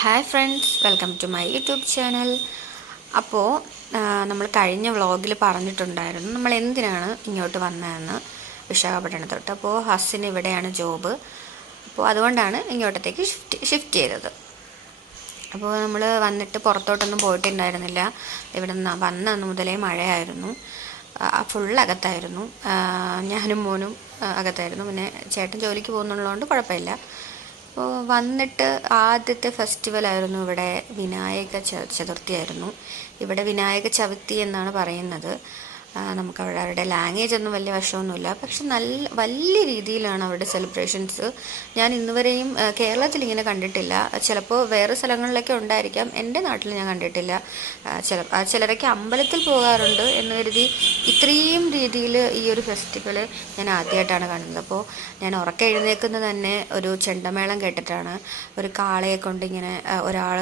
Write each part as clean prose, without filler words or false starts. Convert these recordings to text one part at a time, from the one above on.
Hi friends, welcome to my YouTube channel. അപ്പോൾ നമ്മൾ കഴിഞ്ഞ വ്ളോഗിൽ പറഞ്ഞിട്ടുണ്ടായിരുന്നു നമ്മൾ എന്തിനാണ് ഇങ്ങോട്ട് വന്നതെന്ന്, വിശാഖപട്ടണത്തോട്ട്. അപ്പോൾ ഹസ്സിന് ഇവിടെയാണ് ജോബ്, അപ്പോൾ അതുകൊണ്ടാണ് ഇങ്ങോട്ടത്തേക്ക് ഷിഫ്റ്റ് ചെയ്തത്. അപ്പോൾ നമ്മൾ വന്നിട്ട് പുറത്തോട്ടൊന്നും പോയിട്ടുണ്ടായിരുന്നില്ല. ഇവിടെ നിന്ന് വന്ന മുതലേ മഴയായിരുന്നു, ഫുള്ളകത്തായിരുന്നു. ഞാനും മോനും അകത്തായിരുന്നു. പിന്നെ ചേട്ടൻ ജോലിക്ക് പോകുന്നുള്ളതുകൊണ്ട് കുഴപ്പമില്ല. അപ്പോൾ വന്നിട്ട് ആദ്യത്തെ ഫെസ്റ്റിവലായിരുന്നു ഇവിടെ വിനായക ചതുർത്ഥിയായിരുന്നു. ഇവിടെ വിനായക ചവിത്തി എന്നാണ് പറയുന്നത്. നമുക്ക് അവരുടെ ലാംഗ്വേജ് ഒന്നും വലിയ വശമൊന്നുമില്ല, പക്ഷെ വലിയ രീതിയിലാണ് അവരുടെ സെലിബ്രേഷൻസ്. ഞാൻ ഇന്നുവരെയും കേരളത്തിൽ ഇങ്ങനെ കണ്ടിട്ടില്ല. ചിലപ്പോൾ വേറെ സ്ഥലങ്ങളിലൊക്കെ ഉണ്ടായിരിക്കാം, എൻ്റെ നാട്ടിൽ ഞാൻ കണ്ടിട്ടില്ല. ചിലരൊക്കെ അമ്പലത്തിൽ പോകാറുണ്ട് എന്ന് കരുതി ഇത്രയും രീതിയിൽ ഈ ഒരു ഫെസ്റ്റിവൽ ഞാൻ ആദ്യമായിട്ടാണ് കാണുന്നത്. അപ്പോൾ ഞാൻ ഉറക്കെ എഴുന്നേൽക്കുന്നത് തന്നെ ഒരു ചെണ്ടമേളം കേട്ടിട്ടാണ്, ഒരു കാളയെ കൊണ്ടിങ്ങനെ ഒരാൾ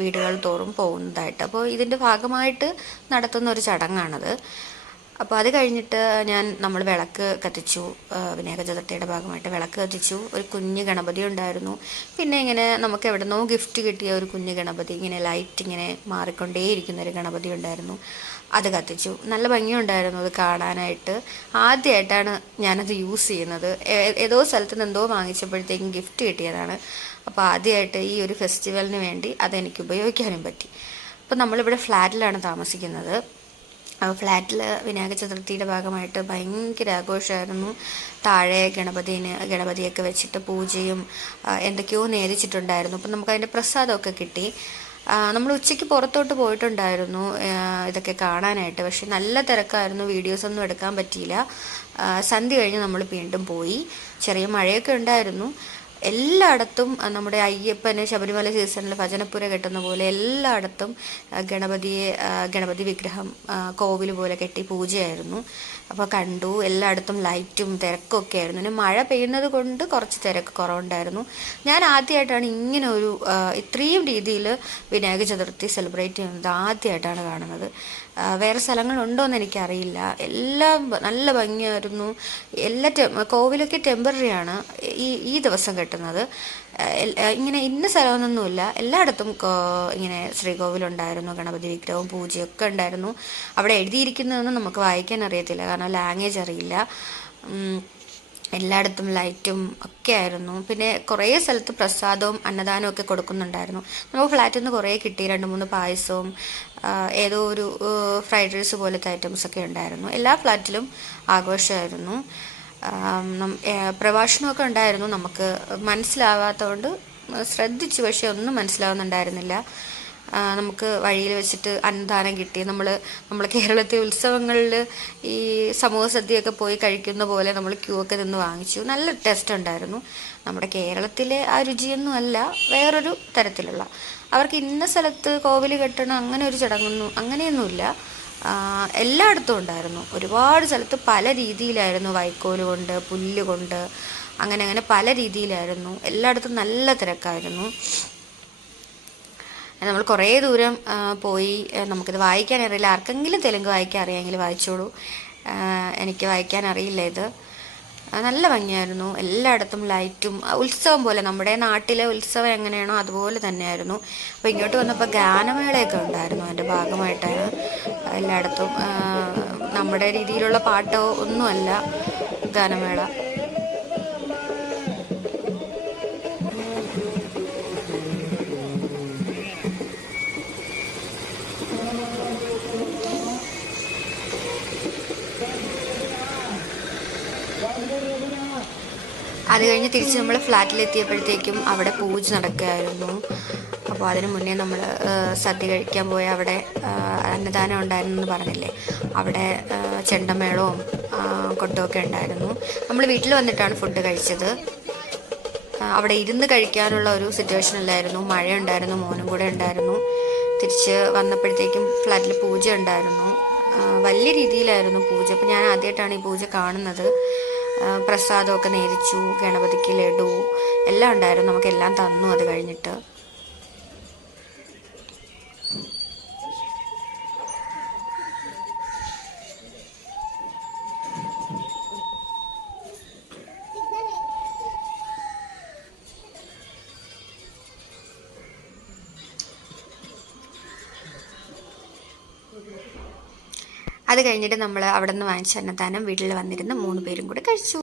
വീടുകൾ തോറും പോകുന്നതായിട്ട്. അപ്പോൾ ഇതിൻ്റെ ഭാഗമായിട്ട് നടത്തുന്ന ഒരു ചടങ്ങാണത്. അപ്പോൾ അത് കഴിഞ്ഞിട്ട് നമ്മൾ വിളക്ക് കത്തിച്ചു. വിനായക ചതുർത്ഥിയുടെ ഭാഗമായിട്ട് വിളക്ക് കത്തിച്ചു. ഒരു കുഞ്ഞ് ഗണപതി ഉണ്ടായിരുന്നു. പിന്നെ ഇങ്ങനെ നമുക്ക് എവിടെന്നോ ഗിഫ്റ്റ് കിട്ടിയ ഒരു കുഞ്ഞ് ഗണപതി, ഇങ്ങനെ ലൈറ്റ് ഇങ്ങനെ മാറിക്കൊണ്ടേയിരിക്കുന്ന ഒരു ഗണപതി ഉണ്ടായിരുന്നു. അത് കത്തിച്ചു. നല്ല ഭംഗിയുണ്ടായിരുന്നു അത് കാണാനായിട്ട്. ആദ്യമായിട്ടാണ് ഞാനത് യൂസ് ചെയ്യുന്നത്. ഏതോ സ്ഥലത്ത് നിന്ന് എന്തോ വാങ്ങിച്ചപ്പോഴത്തേക്കും ഗിഫ്റ്റ് കിട്ടിയതാണ്. അപ്പോൾ ആദ്യമായിട്ട് ഈ ഒരു ഫെസ്റ്റിവലിന് വേണ്ടി അതെനിക്ക് ഉപയോഗിക്കാനും പറ്റി. അപ്പോൾ നമ്മളിവിടെ ഫ്ലാറ്റിലാണ് താമസിക്കുന്നത്. ഫ്ലാറ്റിൽ വിനായക ചതുർത്ഥിയുടെ ഭാഗമായിട്ട് ഭയങ്കര ആഘോഷമായിരുന്നു. താഴെ ഗണപതിയൊക്കെ വെച്ചിട്ട് പൂജയും എന്തൊക്കെയോ നേദിച്ചിട്ടുണ്ടായിരുന്നു. അപ്പം നമുക്കതിൻ്റെ പ്രസാദമൊക്കെ കിട്ടി. നമ്മൾ ഉച്ചയ്ക്ക് പുറത്തോട്ട് പോയിട്ടുണ്ടായിരുന്നു ഇതൊക്കെ കാണാനായിട്ട്. പക്ഷെ നല്ല തിരക്കായിരുന്നു, വീഡിയോസൊന്നും എടുക്കാൻ പറ്റിയില്ല. സന്ധ്യ കഴിഞ്ഞ് നമ്മൾ വീണ്ടും പോയി. ചെറിയ മഴയൊക്കെ ഉണ്ടായിരുന്നു. എല്ലായിടത്തും നമ്മുടെ അയ്യപ്പന് ശബരിമല സീസണിൽ ഭജനപ്പുര കെട്ടുന്ന പോലെ എല്ലായിടത്തും ഗണപതി വിഗ്രഹം കോവിൽ പോലെ കെട്ടി പൂജയായിരുന്നു. അപ്പോൾ കണ്ടു. എല്ലായിടത്തും ലൈറ്റും തിരക്കൊക്കെ ആയിരുന്നു. പിന്നെ മഴ പെയ്യുന്നത് കൊണ്ട് കുറച്ച് തിരക്ക് കുറവുണ്ടായിരുന്നു. ഞാൻ ആദ്യമായിട്ടാണ് ഇങ്ങനെ ഒരു ഇത്രയും രീതിയിൽ വിനായക ചതുർത്ഥി സെലിബ്രേറ്റ് ചെയ്യുന്നത് ആദ്യമായിട്ടാണ് കാണുന്നത്. വേറെ സ്ഥലങ്ങളുണ്ടോയെന്ന് എനിക്കറിയില്ല. എല്ലാം നല്ല ഭംഗിയായിരുന്നു. കോവിലൊക്കെ ടെമ്പററിയാണ് ഈ ദിവസം കെട്ടുന്നത്. ഇങ്ങനെ ഇന്ന സ്ഥലമൊന്നുമില്ല, എല്ലായിടത്തും ഇങ്ങനെ ശ്രീകോവിലുണ്ടായിരുന്നു. ഗണപതി വിഗ്രഹവും പൂജയൊക്കെ ഉണ്ടായിരുന്നു. അവിടെ എഴുതിയിരിക്കുന്നതൊന്നും നമുക്ക് വായിക്കാൻ അറിയത്തില്ല, കാരണം ലാംഗ്വേജ് അറിയില്ല. എല്ലായിടത്തും ലൈറ്റും ഒക്കെ ആയിരുന്നു. പിന്നെ കുറേ സ്ഥലത്ത് പ്രസാദവും അന്നദാനവും ഒക്കെ കൊടുക്കുന്നുണ്ടായിരുന്നു. നമുക്ക് ഫ്ലാറ്റിൽ നിന്ന് കുറേ കിട്ടി. 2-3 പായസവും ഏതോ ഒരു ഫ്രൈഡ് റൈസ് പോലത്തെ ഐറ്റംസൊക്കെ ഉണ്ടായിരുന്നു. എല്ലാ ഫ്ലാറ്റിലും ആഘോഷമായിരുന്നു. പ്രഭാഷണമൊക്കെ ഉണ്ടായിരുന്നു. നമുക്ക് മനസ്സിലാവാത്തതുകൊണ്ട് ശ്രദ്ധിച്ചു, പക്ഷെ ഒന്നും മനസ്സിലാവുന്നുണ്ടായിരുന്നില്ല. നമുക്ക് വഴിയിൽ വെച്ചിട്ട് അന്നദാനം കിട്ടി. നമ്മൾ കേരളത്തിലെ ഉത്സവങ്ങളിൽ ഈ സമൂഹ സദ്യയൊക്കെ പോയി കഴിക്കുന്ന പോലെ നമ്മൾ ക്യൂ ഒക്കെ നിന്ന് വാങ്ങിച്ചു. നല്ല ടേസ്റ്റ് ഉണ്ടായിരുന്നു. നമ്മുടെ കേരളത്തിലെ ആ രുചിയൊന്നും അല്ല, വേറൊരു തരത്തിലുള്ള. അവർക്ക് ഇന്ന സ്ഥലത്ത് കോവിൽ കെട്ടണം അങ്ങനെ ഒരു ചടങ്ങൊന്നും അങ്ങനെയൊന്നുമില്ല. എല്ലായിടത്തും ഉണ്ടായിരുന്നു. ഒരുപാട് സ്ഥലത്ത് പല രീതിയിലായിരുന്നു. വൈക്കോല് കൊണ്ട്, പുല്ല് കൊണ്ട്, അങ്ങനെ പല രീതിയിലായിരുന്നു. എല്ലായിടത്തും നല്ല തിരക്കായിരുന്നു. നമ്മൾ കുറേ ദൂരം പോയി. നമുക്കിത് വായിക്കാൻ അറിയില്ല. ആർക്കെങ്കിലും തെലുങ്ക് വായിക്കാൻ അറിയാമെങ്കിൽ വായിച്ചോളൂ. എനിക്ക് വായിക്കാൻ അറിയില്ല ഇത്. നല്ല ഭംഗിയായിരുന്നു. എല്ലായിടത്തും ലൈറ്റും ഉത്സവം പോലെ, നമ്മുടെ നാട്ടിലെ ഉത്സവം എങ്ങനെയാണോ അതുപോലെ തന്നെയായിരുന്നു. അപ്പോൾ ഇങ്ങോട്ട് വന്നപ്പോൾ ഗാനമേളയൊക്കെ ഉണ്ടായിരുന്നു. അതിൻ്റെ ഭാഗമായിട്ടാണ് എല്ലായിടത്തും. നമ്മുടെ രീതിയിലുള്ള പാട്ടോ ഒന്നുമല്ല ഗാനമേള. അത് കഴിഞ്ഞ് തിരിച്ച് നമ്മൾ ഫ്ലാറ്റിലെത്തിയപ്പോഴത്തേക്കും അവിടെ പൂജ നടക്കുകയായിരുന്നു. അപ്പോൾ അതിന് മുന്നേ നമ്മൾ സദ്യ കഴിക്കാൻ പോയ അവിടെ അന്നദാനം ഉണ്ടായിരുന്നു എന്ന് പറഞ്ഞില്ലേ, അവിടെ ചെണ്ടമേളവും കൊട്ടുമൊക്കെ ഉണ്ടായിരുന്നു. നമ്മൾ വീട്ടിൽ വന്നിട്ടാണ് ഫുഡ് കഴിച്ചത്. അവിടെ ഇരുന്ന് കഴിക്കാനുള്ള ഒരു സിറ്റുവേഷൻ അല്ലായിരുന്നു. മഴയുണ്ടായിരുന്നു, മോനും കൂടെ ഉണ്ടായിരുന്നു. തിരിച്ച് വന്നപ്പോഴത്തേക്കും ഫ്ലാറ്റിൽ പൂജ ഉണ്ടായിരുന്നു. വലിയ രീതിയിലായിരുന്നു പൂജ. അപ്പോൾ ഞാൻ ആദ്യമായിട്ടാണ് ഈ പൂജ കാണുന്നത്. പ്രസാദമൊക്കെ നേദിച്ചു. ഗണപതിക്ക് ലഡു എല്ലാം ഉണ്ടായിരുന്നു. നമുക്കെല്ലാം തന്നു അത് കഴിഞ്ഞിട്ട്. അത് കഴിഞ്ഞിട്ട് നമ്മൾ അവിടെ നിന്ന് വാങ്ങിച്ച അന്നദാനം വീട്ടിൽ വന്നിരുന്ന് 3 പേരും കൂടി കഴിച്ചു.